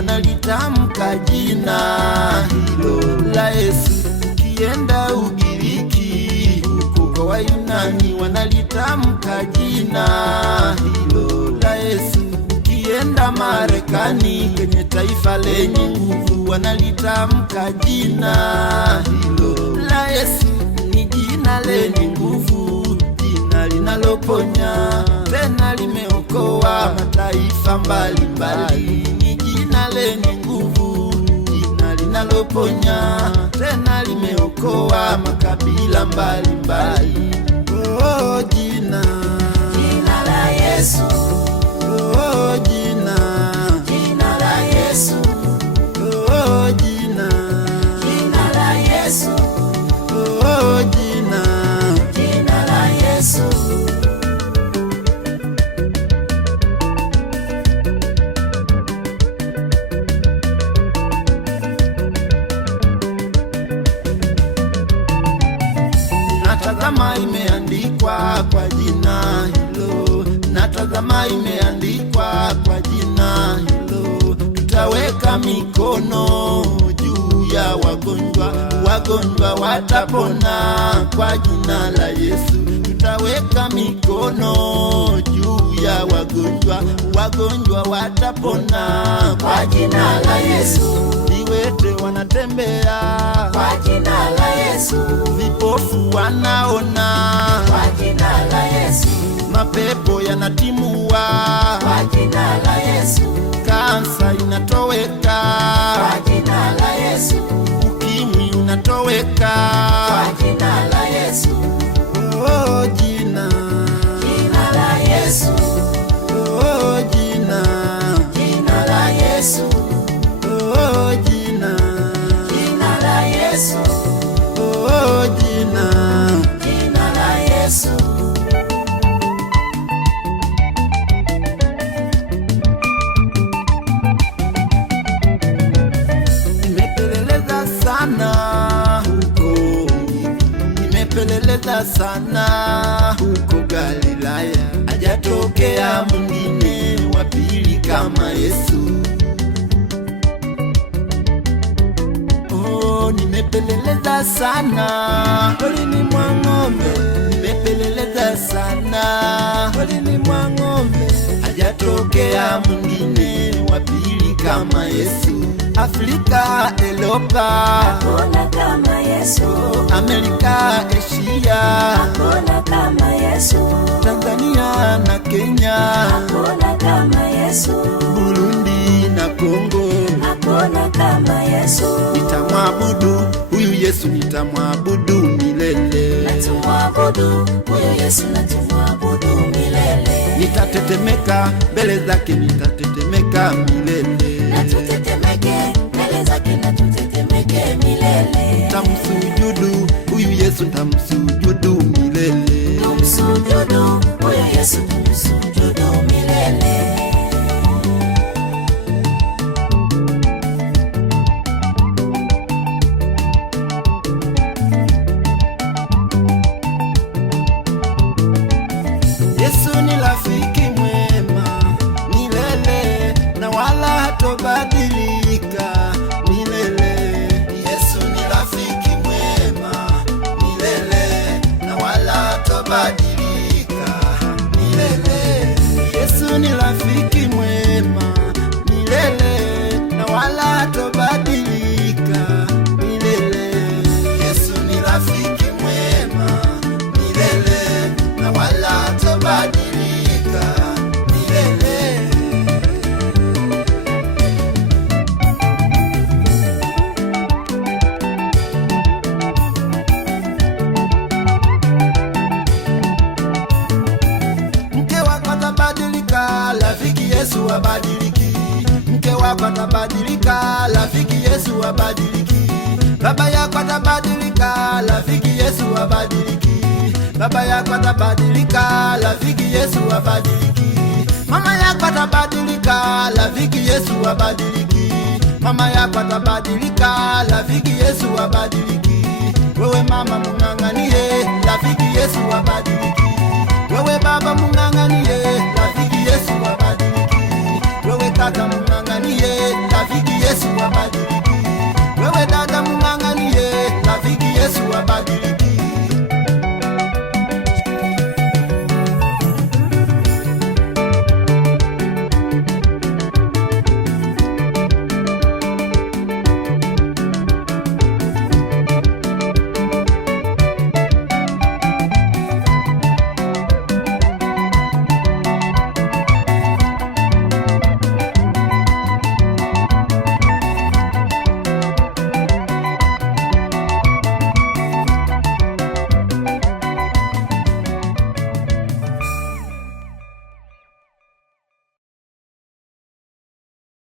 wanalitamka jina hilo la Yesu. Ukienda Ugiriki huko kwa Wayunani wanalitamka jina hilo la Yesu. Ukienda Marekani kwenye taifa lenye nguvu wanalitamka jina hilo la Yesu. Ni jina lenye nguvu, jina linaloponya, tena limeokoa mataifa mbalimbali. Ni jina lenye nguvu, jina linaloponya, tena limeokoa makabila mbalimbali. Oh, jina la Yesu. Oh, jina la Yesu. Oh, jina la Yesu. Oh, jina la Yesu. Natazama imeandikwa kwa jina hilo, natazama imeandikwa kwa jina hilo. Tutaweka mikono juu ya wagonjwa, wagonjwa watapona kwa jina la Yesu. Tutaweka mikono juu ya wagonjwa, wagonjwa watapona kwa jina la Yesu. Viwete wanatembea kwa jina la Yesu. Vipofu wanaona kwa jina la Yesu. Mapepo yanatimua kwa jina la Yesu. Kansa inatoweka kwa jina la Yesu. Ukimwi unatoweka kwa jina la Yesu. Oh, jina la Yesu. Oh, jina la Yesu. Oh, jina la Yesu. Oh, jina la Yesu. Nimepeleleza sana huko, nimepeleleza sana huko Galilaya, hajatokea mwingine wa pili kama Yesu. Oh, nimepeleleza sana holini mwa ng'ombe, nimepeleleza sana holini mwa ng'ombe, hajatokea mwingine wa pili kama Yesu. Afrika, Eropa, hakuna kama Yesu. Amerika, Asia, hakuna kama Yesu. Tanzania na Kenya, hakuna kama Yesu. Burundi na Kongo, hakuna kama Yesu. Nitamwabudu huyu Yesu, nitamwabudu milele. Natumwabudu huyu Yesu, natumwabudu milele. Nitatetemeka mbele zake, nitatetemeka milele. Natutetemeke mbele zake, natutetemeke milele. Nitamsujudu huyu Yesu, nitamsujudu milele. Tumsujudu huyu Yesu, tumsujudu milele. Yesu ni rafiki mwema milele, na wala hatobadilika milele. Yesu ni rafiki mwema milele, na wala hatobadilika milele. Yesu ni rafiki mwema milele, na wala hatobadilika milele. Yesu ni rafiki mwema milele, na wala hatobadilika milele. Mke wako atabadilika, rafiki Yesu abadiliki. Mke wako atabadilika, rafiki Yesu abadiliki. Baba yako atabadilika, rafiki Yesu abadiliki. Baba yako atabadilika, rafiki Yesu abadiliki. Mama yako atabadilika, rafiki Yesu abadiliki. Mama yako atabadilika, rafiki Yesu abadiliki. Wewe mama mung'ang'anie, rafiki Yesu